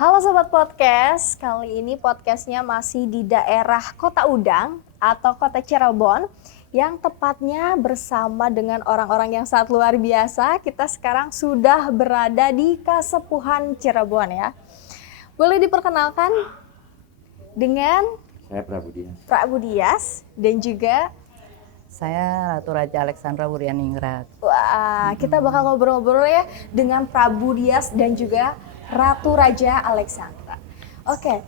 Halo Sobat Podcast, kali ini podcastnya masih di daerah Kota Udang atau Kota Cirebon yang tepatnya bersama dengan orang-orang yang sangat luar biasa. Kita sekarang sudah berada di Kasepuhan Cirebon ya. Boleh diperkenalkan dengan Saya Prabu Dias. Prabu Dias dan juga Saya Ratu Raja Alexandra Wuryaningrat. wah, kita bakal ngobrol-ngobrol ya dengan Prabu Dias dan juga Ratu Raja Alexandra. Oke,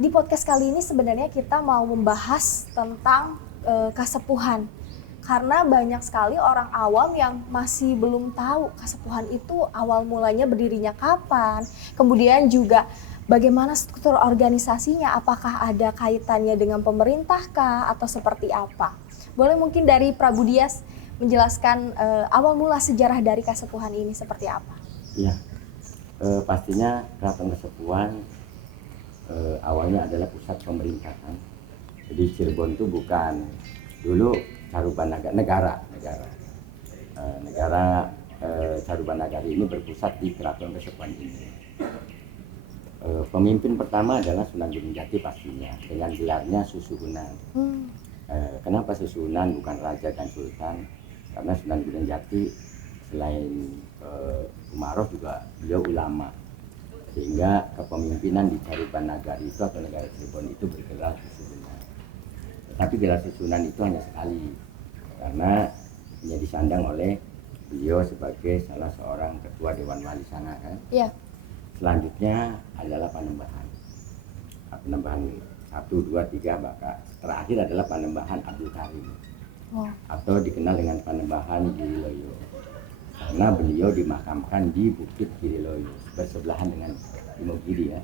di podcast kali ini sebenarnya kita mau membahas tentang Kasepuhan. Karena banyak sekali orang awam yang masih belum tahu Kasepuhan itu awal mulanya berdirinya kapan. Kemudian juga bagaimana struktur organisasinya, apakah ada kaitannya dengan pemerintah kah atau seperti apa. Boleh mungkin dari Prabu Dias menjelaskan awal mula sejarah dari Kasepuhan ini seperti apa? Iya, pastinya Keraton Kasepuhan awalnya adalah pusat pemerintahan. Jadi Cirebon itu bukan dulu Caruban Negara. Caruban Nagari ini berpusat di Keraton Kasepuhan ini. Pemimpin pertama adalah Sunan Gunung Jati pastinya dengan gelarnya Susuhunan. Kenapa Susuhunan bukan Raja dan Sultan? Karena Sunan Gunung Jati selain umaroh juga beliau ulama, sehingga kepemimpinan di Caruban Nagari itu atau negara Cirebon itu bergelar Susuhunan. Tetapi gelar Susuhunan itu hanya sekali karena menjadi sandang oleh beliau sebagai salah seorang ketua Dewan Wali sana kan. Iya. Selanjutnya adalah Panembahan 1, 2, 3, bahkan terakhir adalah Panembahan Abdul Karim atau dikenal dengan Panembahan Giriloyo, karena beliau dimakamkan di Bukit Giriloyo bersebelahan dengan Imogiri ya,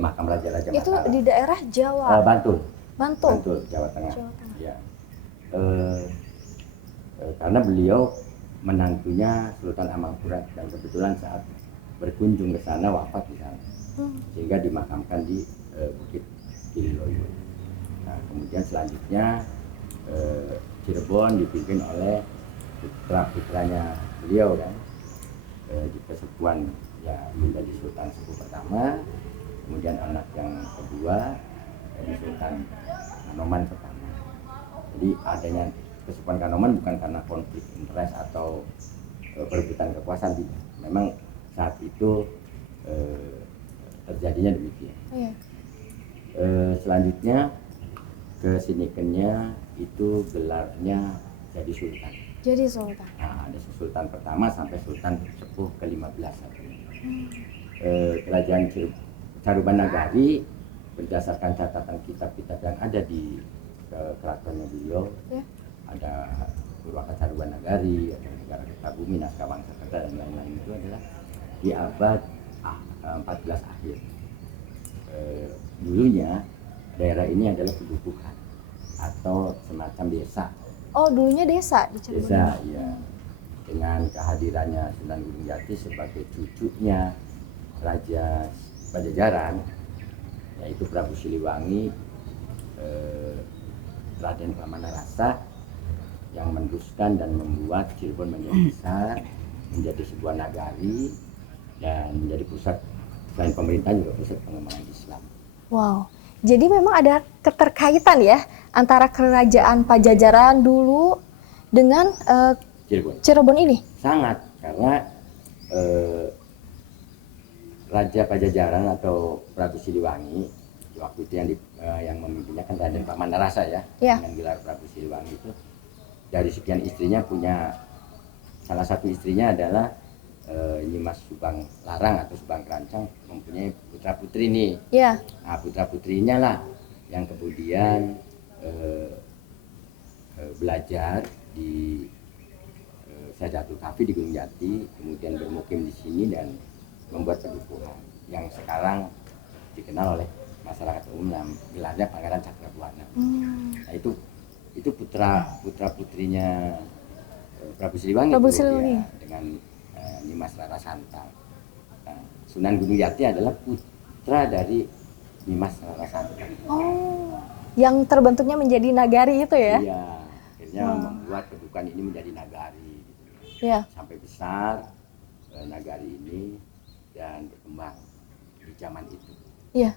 makam Raja-Raja Mataram. Itu di daerah Jawa. Bantul, Jawa Jawa Tengah. Tengah. Ya. Karena beliau menantunya Sultan Amangkurat dan kebetulan saat berkunjung ke sana wafat di sana, sehingga dimakamkan di Bukit Giriloyo. Nah, kemudian selanjutnya Cirebon dipimpin oleh putra-putranya beliau kan, di Kasepuhan ya menjadi Sultan Sepuh pertama, kemudian anak yang kedua jadi Sultan Kanoman pertama. Jadi adanya Kasepuhan Kanoman bukan karena konflik interest atau perebutan kekuasaan, tidak. Memang saat itu terjadinya demikian. Iya. Selanjutnya kesinikennya itu gelarnya jadi Sultan. Jadi Sultan. Nah, ada Sultan pertama sampai Sultan Sepuh ke-15. Kerajaan Caruban Nagari berdasarkan catatan kitab-kitab yang ada di keratonnya beliau, Ya. ada Purwaka Caruban Nagari, ada Negara Kertabumi, Naskah Bangsa Kerta dan lain-lain, itu adalah di abad 14 akhir. Dulunya daerah ini adalah pedukuhan atau semacam desa. Oh, dulunya desa di Cirebon. Desa, ya. Dengan kehadirannya Sunan Gunung Jati sebagai cucunya Raja Pajajaran, yaitu Prabu Siliwangi, Raden Pamanarasa, yang meneruskan dan membuat Cirebon menjadi besar, menjadi sebuah nagari, dan menjadi pusat selain pemerintah juga pusat pengembangan Islam. Wow. Jadi memang ada keterkaitan ya antara kerajaan Pajajaran dulu dengan Cirebon ini. Sangat, karena Raja Pajajaran atau Prabu Siliwangi waktu itu yang memimpinnya kan Raden Pamanarasa ya, dengan gelar Prabu Siliwangi itu dari sekian istrinya punya salah satu istrinya adalah Nyimas Subang Larang atau Subang Kerancang, mempunyai putra putri nih. Ya. Nah, putra putrinya lah yang kemudian belajar di Sadatul Kafi di Gunung Jati, kemudian bermukim di sini dan membuat pedukuhan yang sekarang dikenal oleh masyarakat umum gelarnya Pangeran Cakrabuana. Nah, itu putra putrinya Prabu Siliwangi, ya, dengan Nimas Rara Santang. Nah, Sunan Gunung Jati adalah putra dari Nimas Rara Santang. Oh, yang terbentuknya menjadi nagari itu ya? Iya, akhirnya membuat kedukaan ini menjadi nagari. Iya. Sampai besar nagari ini dan berkembang di di zaman itu. Iya.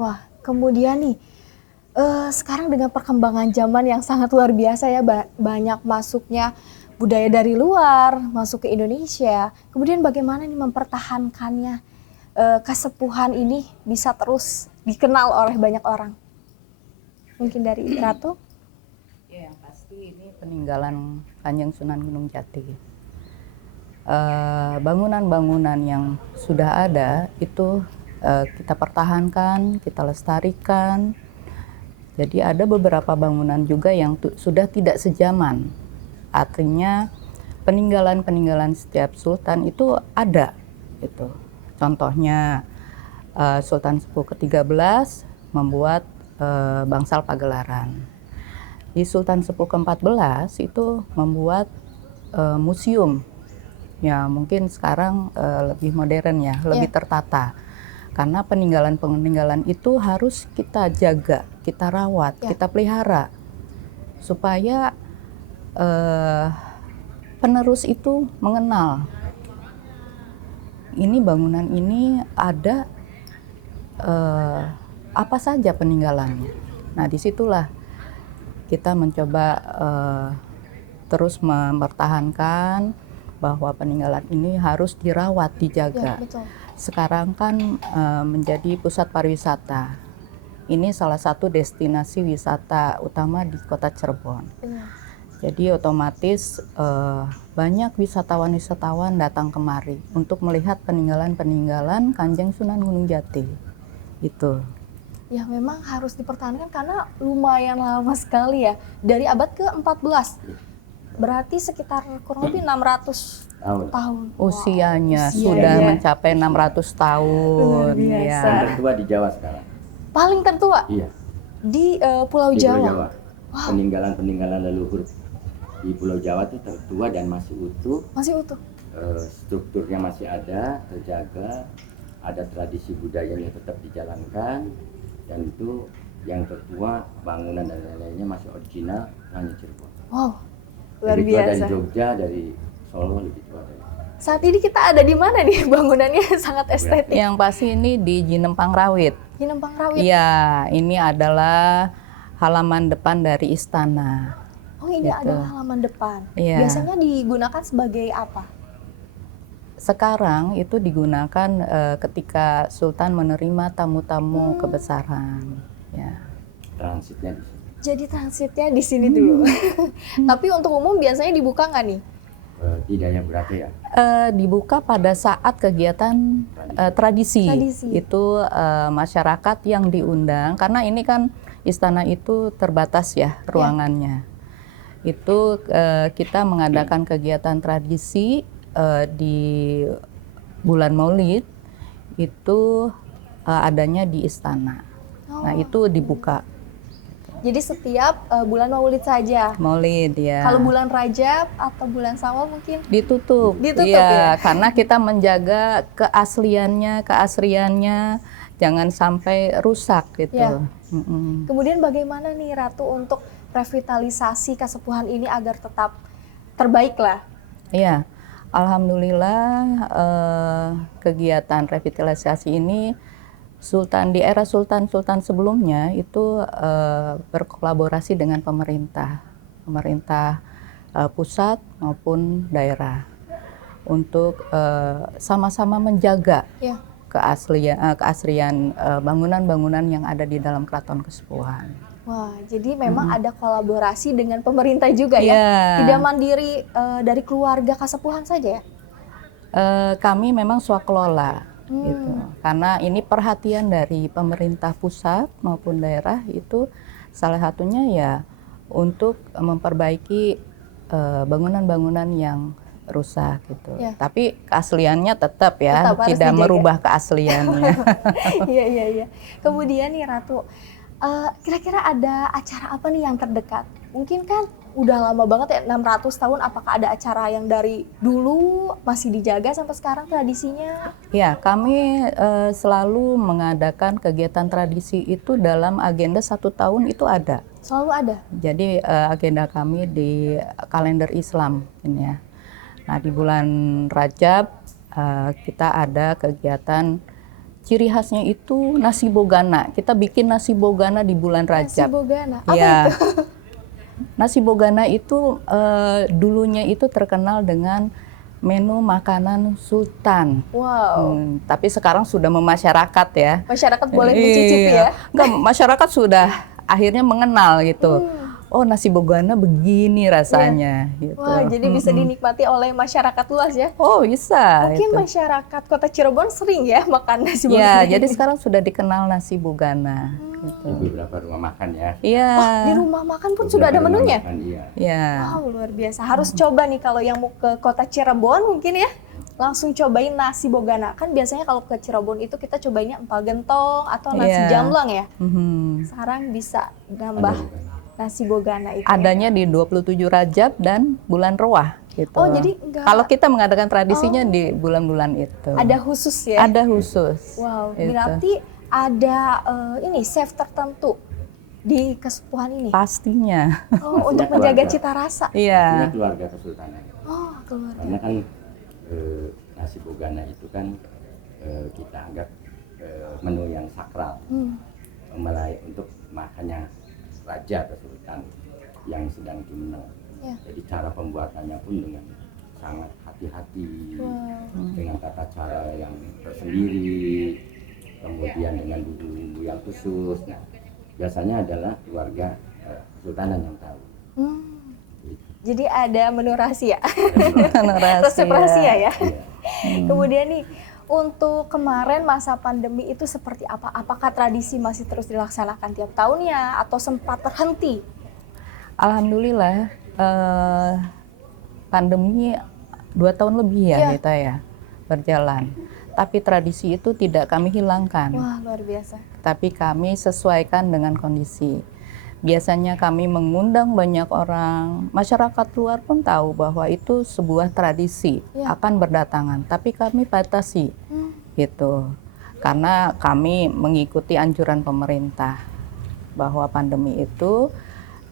Wah, kemudian nih, sekarang dengan perkembangan zaman yang sangat luar biasa ya, banyak masuknya budaya dari luar, masuk ke Indonesia. Kemudian bagaimana nih mempertahankannya, kesepuhan ini bisa terus dikenal oleh banyak orang? Mungkin dari Ratu? Ya, yang pasti ini peninggalan Kanjeng Sunan Gunung Jati. Bangunan-bangunan yang sudah ada itu kita pertahankan, kita lestarikan. Jadi ada beberapa bangunan juga yang sudah tidak sejaman. Artinya peninggalan-peninggalan setiap sultan itu ada gitu. Contohnya Sultan Sepuh ke-13 membuat bangsal pagelaran. Di Sultan Sepuh ke-14 itu membuat museum. Ya, mungkin sekarang lebih modern ya, lebih tertata. Karena peninggalan-peninggalan itu harus kita jaga, kita rawat, kita pelihara. Supaya penerus itu mengenal. Ini bangunan ini ada apa saja peninggalannya. Nah, disitulah kita mencoba terus mempertahankan bahwa peninggalan ini harus dirawat, dijaga. Ya, betul. Sekarang kan menjadi pusat pariwisata. Ini salah satu destinasi wisata utama di Kota Cirebon. Iya. Jadi otomatis banyak wisatawan-wisatawan datang kemari untuk melihat peninggalan-peninggalan Kanjeng Sunan Gunung Jati. Itu. Ya memang harus dipertahankan karena lumayan lama sekali ya. Dari abad ke-14. Berarti sekitar kurang lebih 600 tahun. Usianya Wow, sudah usianya. mencapai 600 tahun. Luar biasa. Ya. Yang tertua di Jawa sekarang. Paling tertua Iya. di Pulau Di Jawa. Pulau Jawa. Peninggalan-peninggalan leluhur di Pulau Jawa itu tertua dan masih utuh. Masih utuh. Strukturnya masih ada, terjaga. Ada tradisi budayanya tetap dijalankan. Dan itu yang tertua, bangunan dan lain-lainnya masih original, hanya Cirebon. Wow, luar Lebih tua dari biasa. Jogja, dari Solo lebih tua dari. Saat ini kita ada di mana nih? Bangunannya sangat estetik. Yang pasti ini di Jinempang Rawit. Jinempang Rawit. Iya, ini adalah halaman depan dari istana. Oh, ini Gitu. adalah halaman depan. Iya. Biasanya digunakan sebagai apa? Sekarang itu digunakan ketika Sultan menerima tamu-tamu kebesaran. Ya. Transitnya di sini. Jadi transitnya di sini dulu. Tapi untuk umum biasanya dibuka nggak nih? Tidak yang berarti ya. Dibuka pada saat kegiatan tradisi. Tradisi. Itu masyarakat yang diundang karena ini kan istana itu terbatas ya ruangannya. Itu kita mengadakan kegiatan tradisi di bulan Maulid itu adanya di istana. Nah, itu dibuka Jadi setiap bulan Maulid saja. Maulid ya. Kalau bulan Rajab atau bulan Syawal mungkin Ditutup Ditutup ya, ya? karena kita menjaga keasliannya jangan sampai rusak gitu. Ya. Mm-mm. Kemudian bagaimana nih Ratu untuk revitalisasi kesepuhan ini agar tetap terbaik lah? Iya, alhamdulillah kegiatan revitalisasi ini di era sultan-sultan sebelumnya itu berkolaborasi dengan pemerintah pusat maupun daerah untuk sama-sama menjaga Ya. keaslian bangunan-bangunan yang ada di dalam Keraton Kesepuhan. Wah, jadi memang ada kolaborasi dengan pemerintah juga ya? Iya. Tidak mandiri dari keluarga Kasepuhan saja ya? Kami memang swakelola. Gitu. Karena ini perhatian dari pemerintah pusat maupun daerah itu salah satunya ya untuk memperbaiki bangunan-bangunan yang rusak gitu. Ya. Tapi keasliannya tetap ya, Tetap harus tidak dijaga. merubah keasliannya. Iya. Kemudian nih Ratu, kira-kira ada acara apa nih yang terdekat? Mungkin kan udah lama banget ya, 600 tahun, apakah ada acara yang dari dulu masih dijaga sampai sekarang tradisinya? Ya, kami selalu mengadakan kegiatan tradisi itu dalam agenda 1 tahun itu ada. Selalu ada? Jadi agenda kami di kalender Islam ini ya. Nah, di bulan Rajab kita ada kegiatan ciri khasnya itu nasi bogana. Kita bikin nasi bogana di bulan Nasi Rajab. bogana. Apa Ya, itu? nasi bogana itu dulunya itu terkenal dengan menu makanan sultan. Wow. Tapi sekarang sudah memasyarakat ya. Masyarakat boleh mencicipi ya. Enggak, masyarakat sudah akhirnya mengenal gitu. Oh, nasi bogana begini rasanya gitu. Wah, jadi bisa dinikmati oleh masyarakat luas ya. Oh, bisa. Mungkin itu. masyarakat Kota Cirebon sering ya makan nasi bogana. Ya, jadi sekarang sudah dikenal nasi bogana. Gitu. Di beberapa rumah makan ya. Iya. Di rumah makan pun sudah ada Beberapa rumah menunya. makan, iya. Ya. Wow, luar biasa. Harus coba nih kalau yang mau ke Kota Cirebon mungkin ya. Langsung cobain nasi bogana. Kan biasanya kalau ke Cirebon itu kita cobainnya empal gentong atau nasi Iya. jamblang ya. Mhm. Sekarang bisa nambah Ada juga. nasi bogana itu. ya. Adanya di 27 Rajab dan bulan Rewah gitu. Oh, jadi enggak Kalau kita mengadakan tradisinya di bulan-bulan itu. ada khusus ya. Ada khusus. Wow, Gitu. berarti ada ini chef tertentu di kesepuhan ini. Pastinya. Oh, Pastinya untuk menjaga keluarga. cita rasa. Ini Iya. keluarga kesultanan. Oh, keluarga. Karena kan nasi bogana itu kan kita anggap menu yang sakral. Untuk makannya raja kesultan yang sedang dimenang. Ya. Jadi cara pembuatannya pun dengan sangat hati-hati, Wow. dengan tata cara yang tersendiri, kemudian dengan bumbu-bumbu yang khusus. Nah, biasanya adalah keluarga kesultanan yang tahu. Jadi ada menu rahasia. Rahasia. Resep rahasia ya. Iya. Kemudian nih, untuk kemarin masa pandemi itu seperti apa? Apakah tradisi masih terus dilaksanakan tiap tahunnya atau sempat terhenti? Alhamdulillah pandemi 2 tahun lebih ya Iya. kita ya berjalan. Tapi tradisi itu tidak kami hilangkan. Wah, luar biasa. Tapi kami sesuaikan dengan kondisi. Biasanya kami mengundang banyak orang, masyarakat luar pun tahu bahwa itu sebuah tradisi Ya. akan berdatangan. Tapi kami batasi gitu, karena kami mengikuti anjuran pemerintah bahwa pandemi itu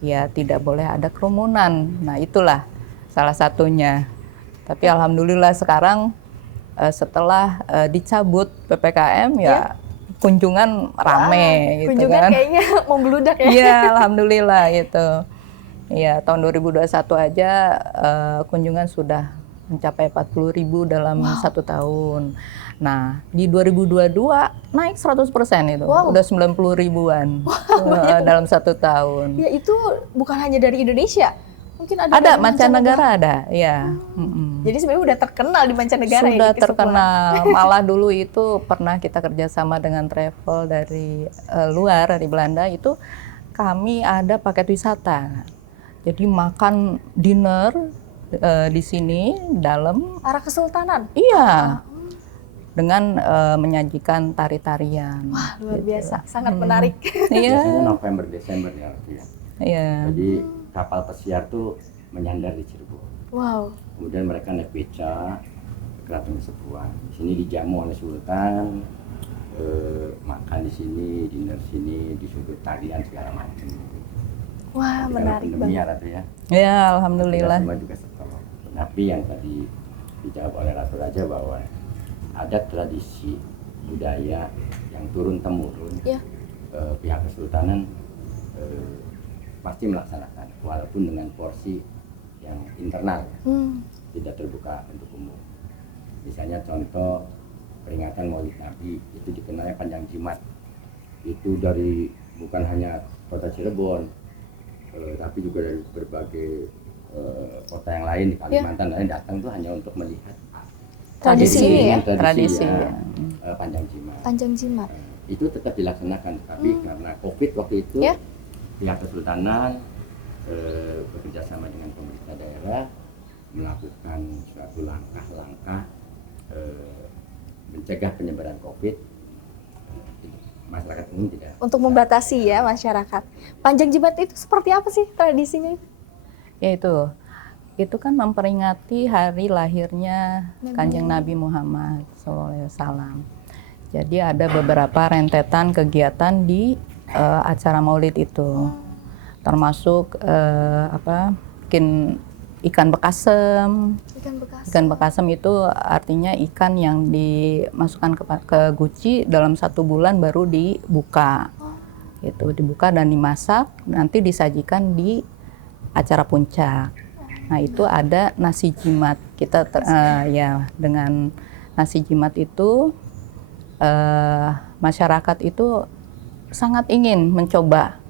ya tidak boleh ada kerumunan. Nah, itulah salah satunya. Tapi alhamdulillah sekarang setelah dicabut PPKM ya kunjungan rame gitu Kunjungan kan. kayaknya membludak ya. Iya, alhamdulillah gitu. Ya, tahun 2021 aja kunjungan sudah mencapai 40.000 dalam 1 tahun. Nah, di 2022 naik 100% itu. Wow. Udah 90 ribuan dalam 1 tahun. Ya, itu bukan hanya dari Indonesia. Mungkin ada Ada dari mancanegara ada, ya. Jadi sebenarnya udah terkenal di mancanegara Sudah ini kesepuhan. terkenal. Malah dulu itu pernah kita kerjasama dengan travel dari luar, dari Belanda, itu kami ada paket wisata. Jadi makan dinner di sini dalam, Arah kesultanan. iya, dengan menyajikan tari-tarian. Wah, luar gitu. biasa. Sangat menarik. Iya, Biasanya November Desember ya. Waktu ya. iya. Jadi kapal pesiar tuh menyandar di Cirebon. Wow. Kemudian mereka naik beca ke Keraton Kesepuhan. Di sini dijamu oleh Sultan, makan di sini, dinner sini, disuguh tarian segala macam. Wah, Jadi menarik kalau pandemi banget. ya Ratu ya. Ya, alhamdulillah. Kita semua juga stop. Tapi yang tadi dijawab oleh Ratu Raja bahwa ada tradisi budaya yang turun temurun. Ya. Pihak kesultanan pasti melaksanakan walaupun dengan porsi yang internal, tidak terbuka untuk umum. Misalnya contoh peringatan Maulid Nabi itu dikenalnya Panjang Jimat. Itu dari bukan hanya kota Cirebon, tapi juga dari berbagai kota yang lain di Kalimantan lain datang tuh hanya untuk melihat Tradisi ini ya? Tradisi. Panjang Jimat. Panjang Jimat. Itu tetap dilaksanakan, tapi karena COVID waktu itu Ya. pihak kesultanan bekerja sama dengan pemerintah daerah melakukan suatu langkah-langkah mencegah penyebaran COVID. Masyarakat umum tidak. Untuk membatasi ya masyarakat. Panjang Jimat itu seperti apa sih tradisinya? Yaitu itu kan memperingati hari lahirnya Kanjeng Nabi Muhammad SAW. Jadi ada beberapa rentetan kegiatan di acara Maulid itu, termasuk bikin ikan bekasem. Ikan bekas. Ikan bekasem itu artinya ikan yang dimasukkan ke guci dalam 1 bulan baru dibuka. Itu dibuka dan dimasak, nanti disajikan di acara puncak. Nah itu ada nasi jimat. Kita ya dengan nasi jimat itu masyarakat itu sangat ingin mencoba.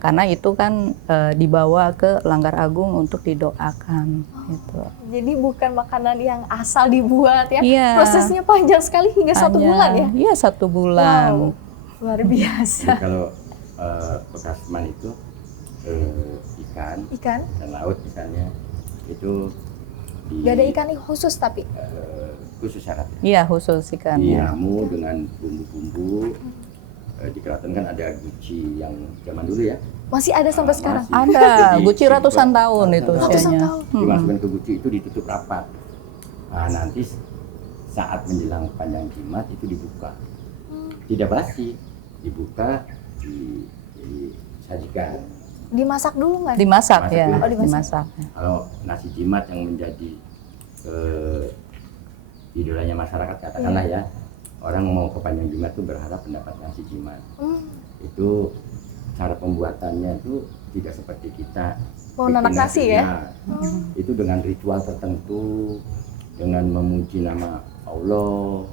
Karena itu kan dibawa ke Langgar Agung untuk didoakan. Gitu. Jadi bukan makanan yang asal dibuat ya. Iya. Prosesnya panjang sekali hingga 1 bulan ya. Iya 1 bulan. Wow, luar biasa. Jadi kalau Bekasman itu ikan Ikan? dan laut misalnya itu Gak ada ikan khusus tapi. Khusus syaratnya. Iya khusus ikan. Ya. Diramu dengan bumbu-bumbu. Di keraton kan ada guci yang zaman dulu ya. Masih ada sampai sekarang. Masih. Ada, Jadi, guci ratusan tahun itu Ratusan usianya. tahun. Dimasukkan ke guci itu ditutup rapat. Nah, nanti saat menjelang panjang jimat itu dibuka. Tidak basi, dibuka, disajikan. Dimasak dulu nggak? Dimasak Masak ya, dulu. Oh, dimasak. dimasak. Kalau nasi jimat yang menjadi idolanya masyarakat katakanlah ya, orang mau ke panjang jimat itu berharap mendapat nasi jimat. Itu cara pembuatannya itu tidak seperti kita Mau bikin nanak nasi ya? Itu dengan ritual tertentu, dengan memuji nama Allah,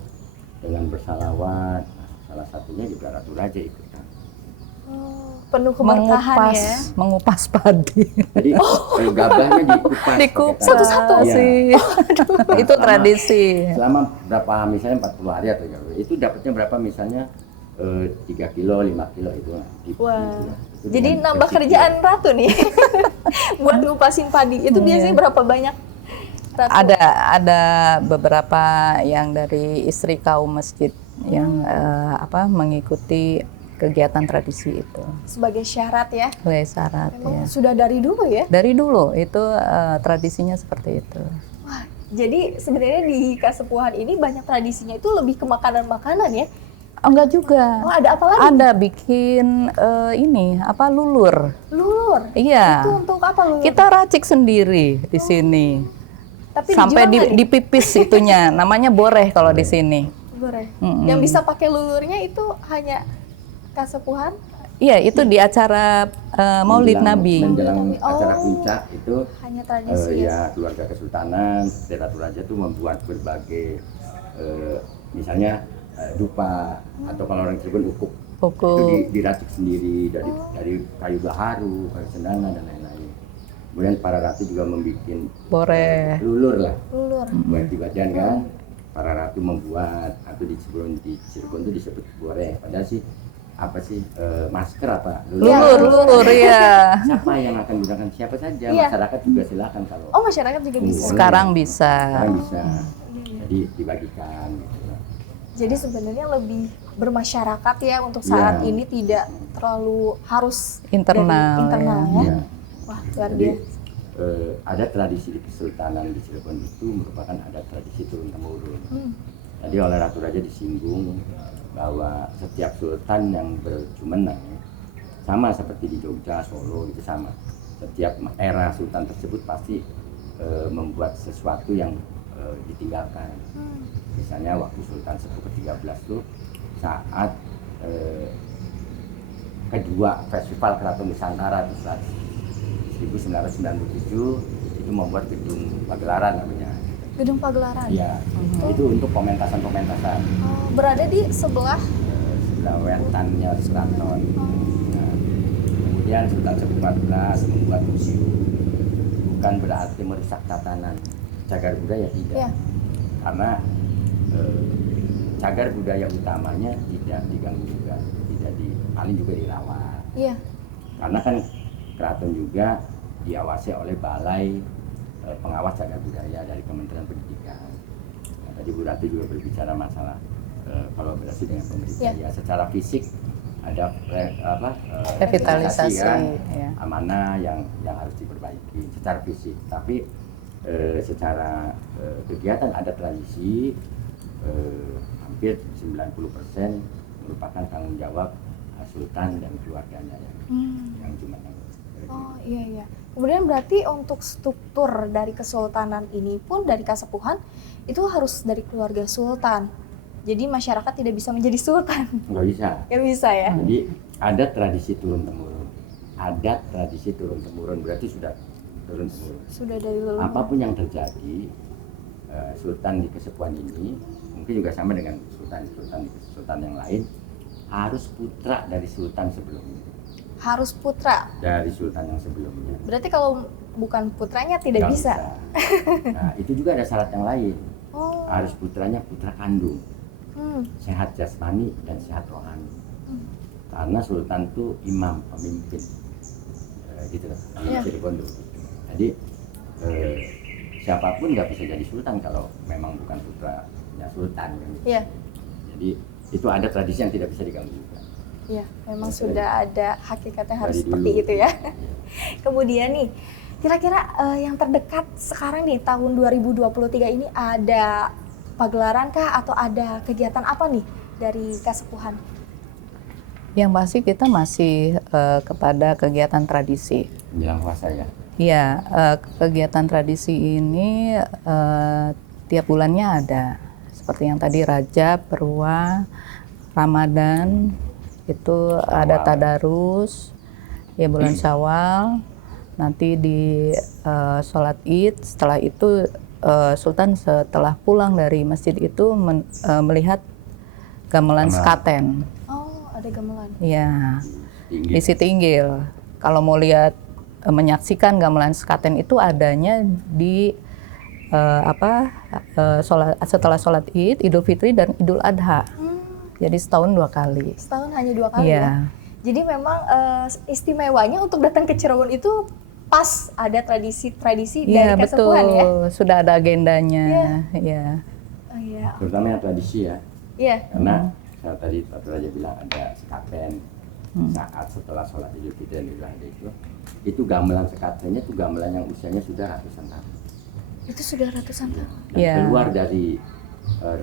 dengan bersalawat. Nah, salah satunya juga Ratu Raja ikutan. Penuh keberkahan ya. Mengupas padi. Jadi gabahnya dikupas. Dikupas pakai tangan. Satu-satu? Iya. sih. Itu Selama- tradisi. Selama berapa misalnya 40 hari atau itu dapatnya berapa misalnya 3 kilo, 5 kilo itu. Wah. Itu Jadi dengan nambah resiko. kerjaan Ratu nih. Buat ngupasin padi. Itu biasanya berapa banyak Ratu? Ada beberapa yang dari istri kaum masjid yang mengikuti kegiatan tradisi itu. Sebagai syarat ya. Sebagai syarat Memang ya. sudah dari dulu ya. Dari dulu itu tradisinya seperti itu. Wah, jadi sebenarnya di Kasepuhan ini banyak tradisinya itu lebih ke makanan-makanan ya. Enggak juga. Oh, ada apa lagi? Ada bikin lulur. Lulur. Iya. Itu untuk apa lulur? Kita racik sendiri di sini. Tapi Sampai dijual nggak nih? dipipis itunya. Namanya boreh kalau di sini. Boleh. Mm-mm. Yang bisa pakai lulurnya itu hanya Kasepuhan. Iya, itu di acara Maulid Nabi. Menjelang Oh. acara puncak itu Hanya tradisi ya. ya keluarga kesultanan, seperti Ratu Raja itu membuat berbagai misalnya dupa atau kalau orang Cirebon ukuk. Ukuk. Itu diracik sendiri dari kayu gaharu, kayu cendana dan lain-lain. Kemudian para ratu juga membuat Boreh. lulur lah Lulur. buat di badan kan. Para ratu membuat atau di Cirebon itu disebut boreh. Padahal sih apa sih masker apa Lulur ya. Siapa yang akan gunakan siapa saja, Iya. masyarakat juga silakan kalau Oh, masyarakat juga bisa. Sekarang bisa. sekarang bisa. Jadi dibagikan gitu. Jadi sebenarnya lebih bermasyarakat ya untuk saat Iya. ini tidak terlalu harus Internal, dari internal ya. Iya. Wah, luar Jadi biasa. ada tradisi di Kesultanan di Cirebon itu merupakan ada tradisi turun temurun. Tadi oleh Ratu Raja disinggung bahwa setiap sultan yang berjumenang sama seperti di Jogja, Solo itu sama. Setiap era sultan tersebut pasti membuat sesuatu yang ditinggalkan. Misalnya waktu Sultan Sepuh ke-13 itu saat kedua festival Keraton Nusantara di 1997 itu membuat gedung pagelaran namanya. Gedung Pagelaran. Iya, itu untuk pementasan-pementasan Oh, berada di sebelah. sebelah wetannya keraton. Nah, kemudian Sultan Sepuh 14 membuat museum. Bukan berarti merusak tatanan cagar budaya tidak. Iya. Karena cagar budaya utamanya tidak diganggu juga, paling juga dirawat. Iya. Karena kan keraton juga diawasi oleh balai pengawas cagar budaya dari Kementerian Pendidikan. Nah, tadi Bu Ratu juga berbicara masalah kolaborasi dengan pemerintah. Ya, secara fisik ada Revitalisasi, kan, ya. amanah yang harus diperbaiki secara fisik. Tapi secara kegiatan ada tradisi hampir 90% merupakan tanggung jawab Sultan dan keluarganya yang cuma Oh iya iya. Kemudian berarti untuk struktur dari kesultanan ini pun dari Kasepuhan itu harus dari keluarga sultan. Jadi masyarakat tidak bisa menjadi sultan. Nggak bisa. Nggak bisa ya? Jadi ada tradisi turun temurun. Ada tradisi turun temurun berarti sudah turun temurun. Sudah dari leluhur. Apapun yang terjadi, sultan di Kasepuhan ini mungkin juga sama dengan sultan di sultan yang lain, harus putra dari sultan sebelumnya. Harus putra. Dari sultan yang sebelumnya. Berarti kalau bukan putranya tidak Nggak bisa. Nah, itu juga ada syarat yang lain. Oh. Harus putranya putra kandung, sehat jasmani dan sehat rohani. Karena sultan itu imam, pemimpin, gitu loh, di Iya. Cirebon tuh. Jadi siapapun nggak bisa jadi sultan kalau memang bukan putranya sultan kan. Iya. Jadi itu ada tradisi yang tidak bisa diganggu juga. Iya, memang Dari- sudah ada hakikatnya harus dari seperti dulu. itu ya. Kemudian nih, kira-kira yang terdekat sekarang nih tahun 2023 ini ada pagelaran kah atau ada kegiatan apa nih dari Kasepuhan? Yang pasti kita masih kepada kegiatan tradisi. Menjelang puasa ya. Iya, kegiatan tradisi ini tiap bulannya ada. Seperti yang tadi Rajab, Perwa, Ramadan, itu ada tadarus, ya bulan Syawal. Nanti di sholat Id, setelah itu Sultan setelah pulang dari masjid itu melihat gamelan Gamelan. sekaten. Oh, ada gamelan. Ya, Tinggi. di Sitinggil. Kalau mau lihat menyaksikan gamelan sekaten itu adanya di setelah sholat Id, Idul Fitri dan Idul Adha. Jadi setahun 2 kali. Setahun hanya 2 kali Iya. ya. Jadi memang istimewanya untuk datang ke Cirebon itu pas ada tradisi-tradisi Iya, dari betul. Kasepuhan ya. Sudah ada agendanya. Iya. Oh iya. Terutama yang tradisi ya. Iya. Karena saya tadi Pak Raja bilang ada sekaten saat setelah sholat Idul Fitri dan Idul Adha itu gamelan sekatennya itu gamelan yang usianya sudah ratusan tahun. Itu sudah ratusan tahun. Dan Iya. keluar dari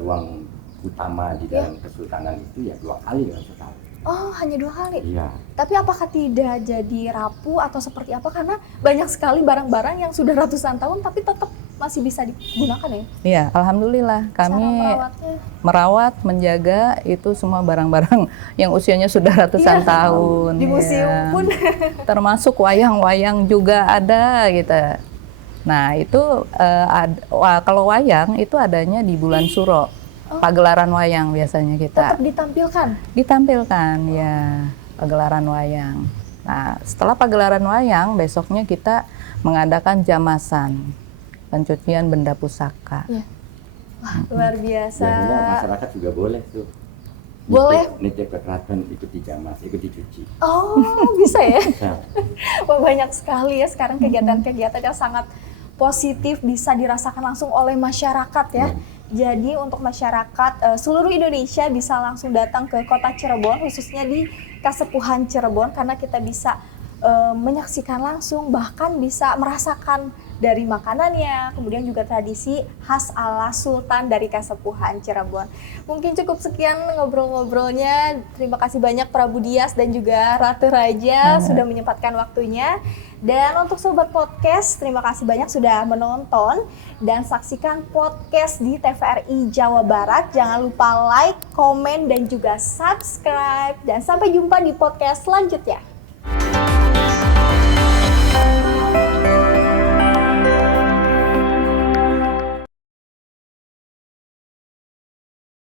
ruang utama di dalam kesultanan itu ya 2 kali dalam setahun. Oh, hanya 2 kali. Iya. Tapi apakah tidak jadi rapuh atau seperti apa? Karena banyak sekali barang-barang yang sudah ratusan tahun tapi tetap masih bisa digunakan ya. Iya, alhamdulillah Cara kami merawatnya. merawat, menjaga itu semua barang-barang yang usianya sudah ratusan Iya. tahun. Di museum Iya. pun. Termasuk wayang-wayang juga ada gitu. Nah itu kalau wayang itu adanya di bulan Suro, pagelaran wayang biasanya kita Tetap ditampilkan. ditampilkan ya pagelaran wayang. Nah setelah pagelaran wayang besoknya kita mengadakan jamasan, pencucian benda pusaka. Iya. Wah, luar biasa. Biasanya masyarakat juga boleh tuh. Boleh. Nitip ke keraton, ikuti jamas, ikuti cuci. Oh, bisa ya? Bisa. Wah, banyak sekali ya sekarang kegiatan-kegiatan yang sangat positif bisa dirasakan langsung oleh masyarakat ya. Jadi untuk masyarakat seluruh Indonesia bisa langsung datang ke kota Cirebon, khususnya di Kasepuhan Cirebon, karena kita bisa menyaksikan langsung, bahkan bisa merasakan dari makanannya, kemudian juga tradisi khas ala Sultan dari Kasepuhan Cirebon. Mungkin cukup sekian ngobrol-ngobrolnya. Terima kasih banyak Prabu Dias dan juga Ratu Raja sudah menyempatkan waktunya. Dan untuk Sobat Podcast, terima kasih banyak sudah menonton dan saksikan podcast di TVRI Jawa Barat. Jangan lupa like, komen, dan juga subscribe. Dan sampai jumpa di podcast selanjutnya.